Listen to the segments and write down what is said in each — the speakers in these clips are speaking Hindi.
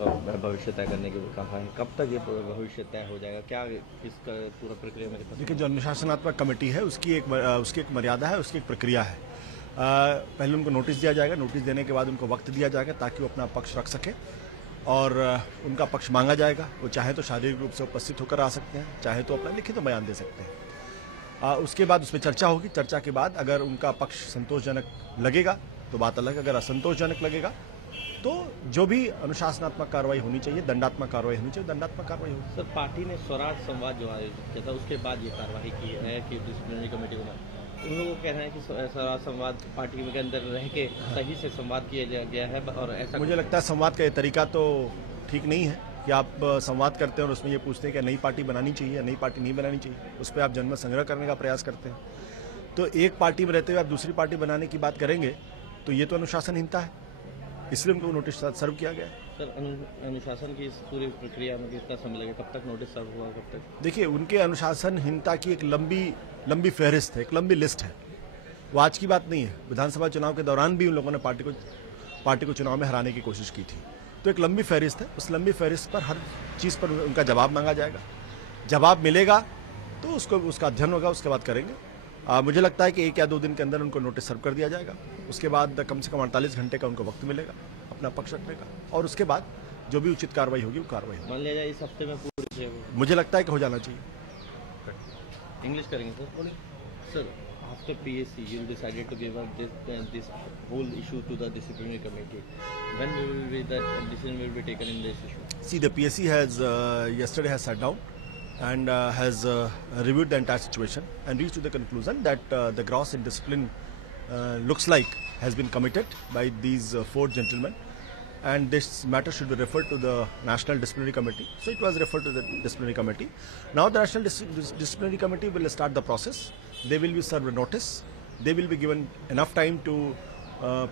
का भविष्य तय करने के कहा है, कब तक ये भविष्य तय हो जाएगा, क्या इसका पूरा प्रक्रिया में कितना? देखिए, जो अनुशासनात्मक कमेटी है उसकी एक मर्यादा है, उसकी एक प्रक्रिया है। पहले उनको नोटिस दिया जाएगा, नोटिस देने के बाद उनको वक्त दिया जाएगा ताकि वो अपना पक्ष रख सके और उनका पक्ष मांगा जाएगा। वो चाहे तो शारीरिक रूप से उपस्थित होकर आ सकते हैं, चाहे तो अपना लिखित बयान दे सकते हैं। उसके बाद उसमें चर्चा होगी। चर्चा के बाद अगर उनका पक्ष संतोषजनक लगेगा तो बात अलग, अगर असंतोषजनक लगेगा तो जो भी अनुशासनात्मक कार्रवाई होनी चाहिए, दंडात्मक कार्रवाई होनी चाहिए, दंडात्मक कार्रवाई होगी। सर, पार्टी ने स्वराज संवाद जो आयोजित किया था उसके बाद ये कार्रवाई की है कि डिसिप्लिनरी कमेटी को उन लोगों को कह रहे हैं कि स्वराज संवाद पार्टी के अंदर रह के सही से संवाद किया गया है और ऐसा मुझे लगता है संवाद का ये तरीका तो ठीक नहीं है कि आप संवाद करते हैं और उसमें ये पूछते हैं कि नई पार्टी बनानी चाहिए या नई पार्टी नहीं बनानी चाहिए। उस पर आप जनमत संग्रह करने का प्रयास करते हैं। तो एक पार्टी में रहते हुए आप दूसरी पार्टी बनाने की बात करेंगे तो ये तो अनुशासनहीनता है, इसलिए उनको नोटिस सर्व किया गया। सर, अनुशासन की इस पूरी प्रक्रिया में कितना समय लगेगा, कब तक नोटिस सर्व हुआ, कब तक? देखिए, उनके अनुशासनहीनता की एक लंबी फहरिस्त है, एक लंबी लिस्ट है। वो आज की बात नहीं है। विधानसभा चुनाव के दौरान भी उन लोगों ने पार्टी को चुनाव में हराने की कोशिश की थी। तो एक लंबी फहरिस्त है। उस लंबी फहरिस्त पर हर चीज़ पर उनका जवाब मांगा जाएगा। जवाब मिलेगा तो उसका अध्ययन होगा, उसके बाद करेंगे। मुझे लगता है कि 1 या 2 दिन के अंदर उनको नोटिस सर्व कर दिया जाएगा। उसके बाद कम से कम 48 घंटे का उनको वक्त मिलेगा अपना पक्ष रखने का, और उसके बाद जो भी उचित कार्रवाई होगी वो कार्रवाई होगी। मान लिया जाए इस हफ्ते में पूरी, मुझे लगता है कि हो जाना चाहिए। इंग्लिश करेंगे सर, बोलिए। Sir, after PSC you decided to give up this whole issue to the disciplinary committee. When will be that decision will be taken in this issue? See, the PSC has yesterday has sat down and has reviewed the entire situation and reached to the conclusion that the gross indiscipline looks like has been committed by these 4 gentlemen, and this matter should be referred to the National Disciplinary Committee. So it was referred to the Disciplinary Committee. Now the National Disciplinary Committee will start the process. They will be served a notice. They will be given enough time to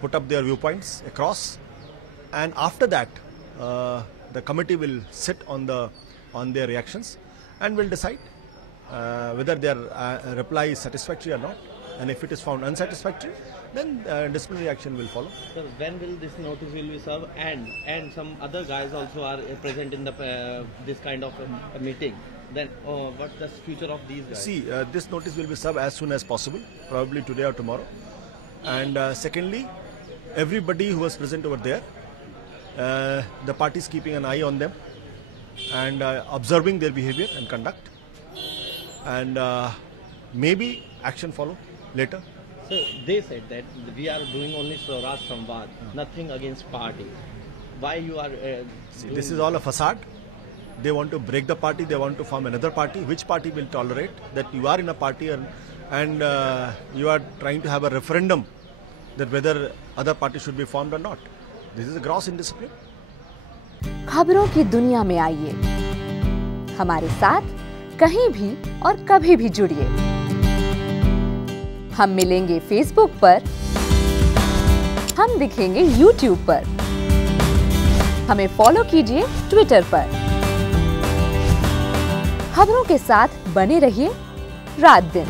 put up their viewpoints across, and after that the committee will sit on their reactions and will decide whether their reply is satisfactory or not. And if it is found unsatisfactory, then disciplinary action will follow. Sir, when will this notice will be served? And some other guys also are present in the this kind of meeting. Then what's the future of these guys? See, this notice will be served as soon as possible, probably today or tomorrow. And secondly, everybody who was present over there, the party is keeping an eye on them and observing their behavior and conduct. And maybe action follow later. So they said that we are doing only Swaraj Samvad, nothing against party. Why you are? See, this is all a facade. They want to break the party. They want to form another party. Which party will tolerate that you are in a party and you are trying to have a referendum that whether other party should be formed or not? This is a gross indiscipline. खबरों की दुनिया में आइए, हमारे साथ कहीं भी और कभी भी जुड़िए। हम मिलेंगे फेसबुक पर, हम दिखेंगे यूट्यूब पर, हमें फॉलो कीजिए ट्विटर पर। खबरों के साथ बने रहिए रात दिन।